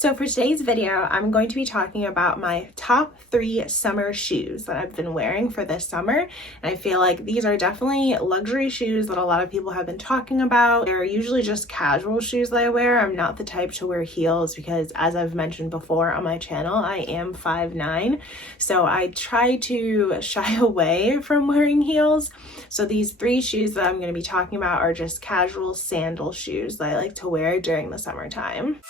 So for today's video, I'm going to be talking about my top 3 summer shoes that I've been wearing for this summer. And I feel like these are definitely luxury shoes that a lot of people have been talking about. They're usually just casual shoes that I wear. I'm not the type to wear heels because, as I've mentioned before on my channel, I am 5'9". So I try to shy away from wearing heels. So these 3 shoes that I'm going to be talking about are just casual sandal shoes that I like to wear during the summertime.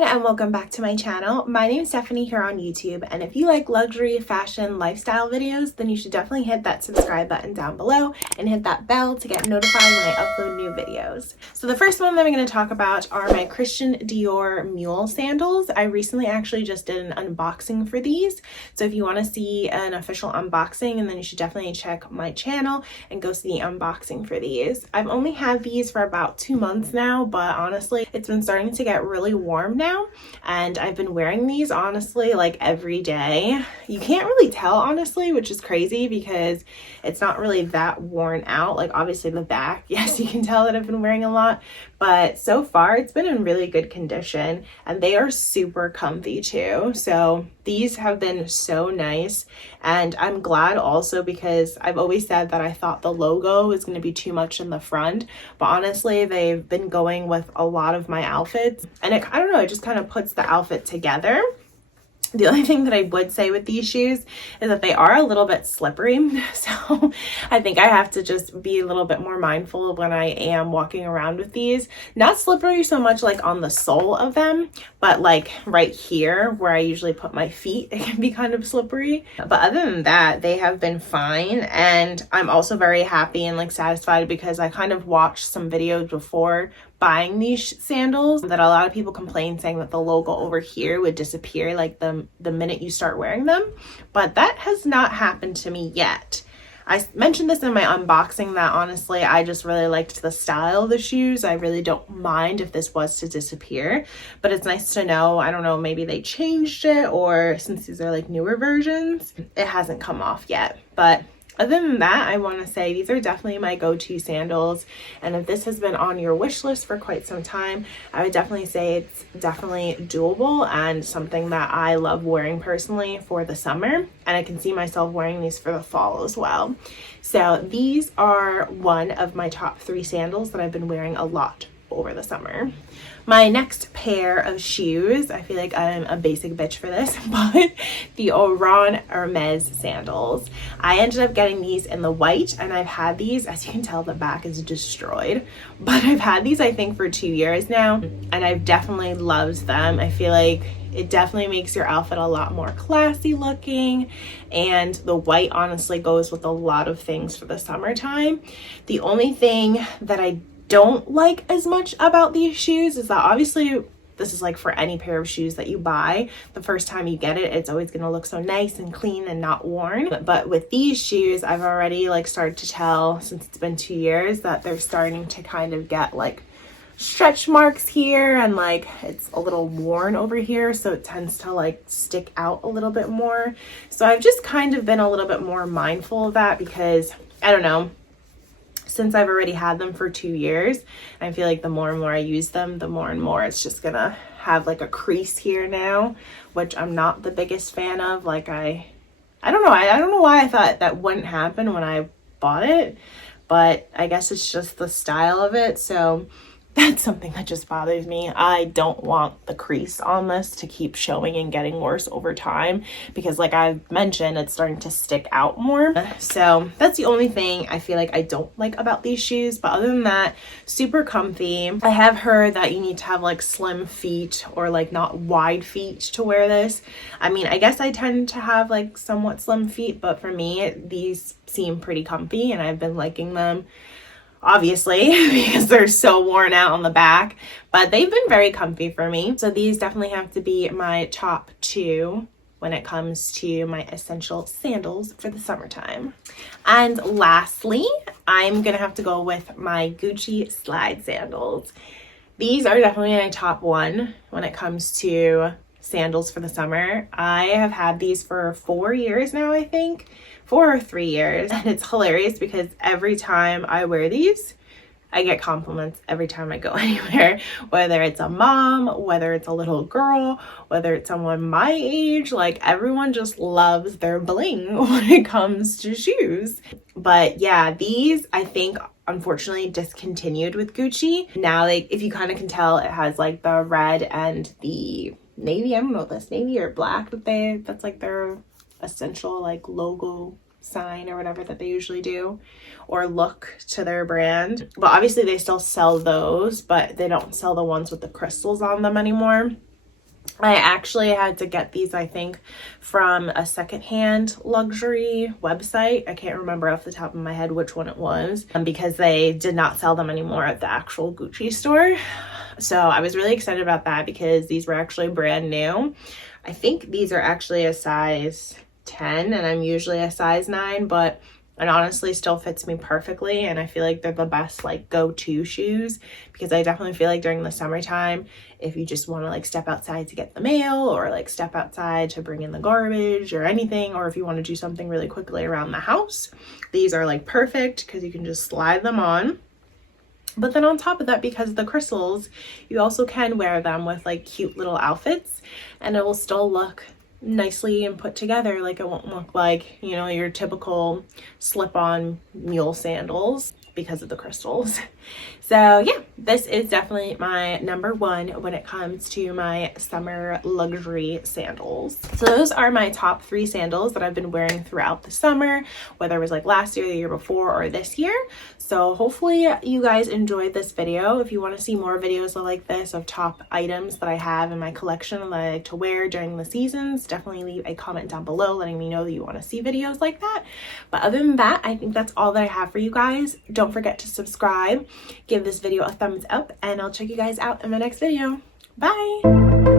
And welcome back to my channel. My name is Stephanie here on YouTube, and if you like luxury, fashion, lifestyle videos, then you should definitely hit that subscribe button down below and hit that bell to get notified when I upload new videos. So the first one that I'm going to talk about are my Christian Dior mule sandals. I recently actually just did an unboxing for these, so if you want to see an official unboxing, and then you should definitely check my channel and go see the unboxing for these. I've only had these for about 2 months now, but honestly, it's been starting to get really warm now, and I've been wearing these honestly like every day. You can't really tell honestly, which is crazy because it's not really that worn out. Like obviously the back, yes, you can tell that I've been wearing a lot, but so far it's been in really good condition, and they are super comfy too. So these have been so nice, and I'm glad also because I've always said that I thought the logo was going to be too much in the front, but honestly they've been going with a lot of my outfits, and I don't know, it just kind of puts the outfit together. The only thing that I would say with these shoes is that they are a little bit slippery. So I think I have to just be a little bit more mindful when I am walking around with these. Not slippery so much like on the sole of them, but like right here where I usually put my feet, it can be kind of slippery. But other than that, they have been fine. And I'm also very happy and like satisfied because I kind of watched some videos before buying these sandals that a lot of people complain, saying that the logo over here would disappear like the minute you start wearing them, but that has not happened to me yet. I mentioned this in my unboxing that honestly I just really liked the style of the shoes. I really don't mind if this was to disappear, but it's nice to know, I don't know, maybe they changed it, or since these are like newer versions, it hasn't come off yet. But other than that, I want to say these are definitely my go-to sandals, and if this has been on your wish list for quite some time, I would definitely say it's definitely doable and something that I love wearing personally for the summer, and I can see myself wearing these for the fall as well. So these are one of my top 3 sandals that I've been wearing a lot over the summer. My next pair of shoes, I feel like I'm a basic bitch for this, but the Oran Hermes sandals. I ended up getting these in the white, and I've had these, as you can tell, the back is destroyed, but I've had these I think for 2 years now, and I've definitely loved them. I feel like it definitely makes your outfit a lot more classy looking, and the white honestly goes with a lot of things for the summertime. The only thing that I don't like as much about these shoes is that obviously this is like for any pair of shoes that you buy, the first time you get it, it's always going to look so nice and clean and not worn. But with these shoes, I've already like started to tell, since it's been 2 years, that they're starting to kind of get like stretch marks here, and like it's a little worn over here, so it tends to like stick out a little bit more. So I've just kind of been a little bit more mindful of that because, I don't know, since I've already had them for 2 years, I feel like the more and more I use them, the more and more it's just gonna have like a crease here now, which I'm not the biggest fan of. Like I don't know, I don't know why I thought that wouldn't happen when I bought it, but I guess it's just the style of it. So that's something that just bothers me. I don't want the crease on this to keep showing and getting worse over time because, like I've mentioned, it's starting to stick out more. So that's the only thing I feel like I don't like about these shoes, but other than that, super comfy. I have heard that you need to have like slim feet or like not wide feet to wear this. I mean, I guess I tend to have like somewhat slim feet, but for me, these seem pretty comfy, and I've been liking them, obviously, because they're so worn out on the back, but they've been very comfy for me. So these definitely have to be my top 2 when it comes to my essential sandals for the summertime. And lastly, I'm gonna have to go with my Gucci slide sandals. These are definitely my top 1 when it comes to sandals for the summer. I have had these for 4 years now, I think. 4 or 3 years. And it's hilarious because every time I wear these, I get compliments every time I go anywhere, whether it's a mom, whether it's a little girl, whether it's someone my age, like everyone just loves their bling when it comes to shoes. But yeah, these I think unfortunately discontinued with Gucci. Now, like, if you kind of can tell, it has like the red and the navy. I don't know if that's navy or black that's like their essential like logo sign or whatever that they usually do, or look to their brand. But obviously they still sell those, but they don't sell the ones with the crystals on them anymore. I actually had to get these, I think, from a secondhand luxury website. I can't remember off the top of my head which one it was, because they did not sell them anymore at the actual Gucci store. So I was really excited about that because these were actually brand new. I think these are actually a size 10 and I'm usually a size 9, but it honestly still fits me perfectly, and I feel like they're the best like go-to shoes, because I definitely feel like during the summertime, if you just want to like step outside to get the mail, or like step outside to bring in the garbage or anything, or if you want to do something really quickly around the house, these are like perfect because you can just slide them on. But then on top of that, because of the crystals, you also can wear them with like cute little outfits and it will still look nicely and put together. Like, it won't look like, you know, your typical slip-on mule sandals because of the crystals. So yeah, this is definitely my number one when it comes to my summer luxury sandals. So those are my top 3 sandals that I've been wearing throughout the summer, whether it was like last year, the year before, or this year. So hopefully you guys enjoyed this video. If you want to see more videos like this of top items that I have in my collection that I like to wear during the seasons, definitely leave a comment down below letting me know that you want to see videos like that. But other than that, I think that's all that I have for you guys. Don't forget to subscribe, give this video a thumbs up, and I'll check you guys out in my next video. Bye!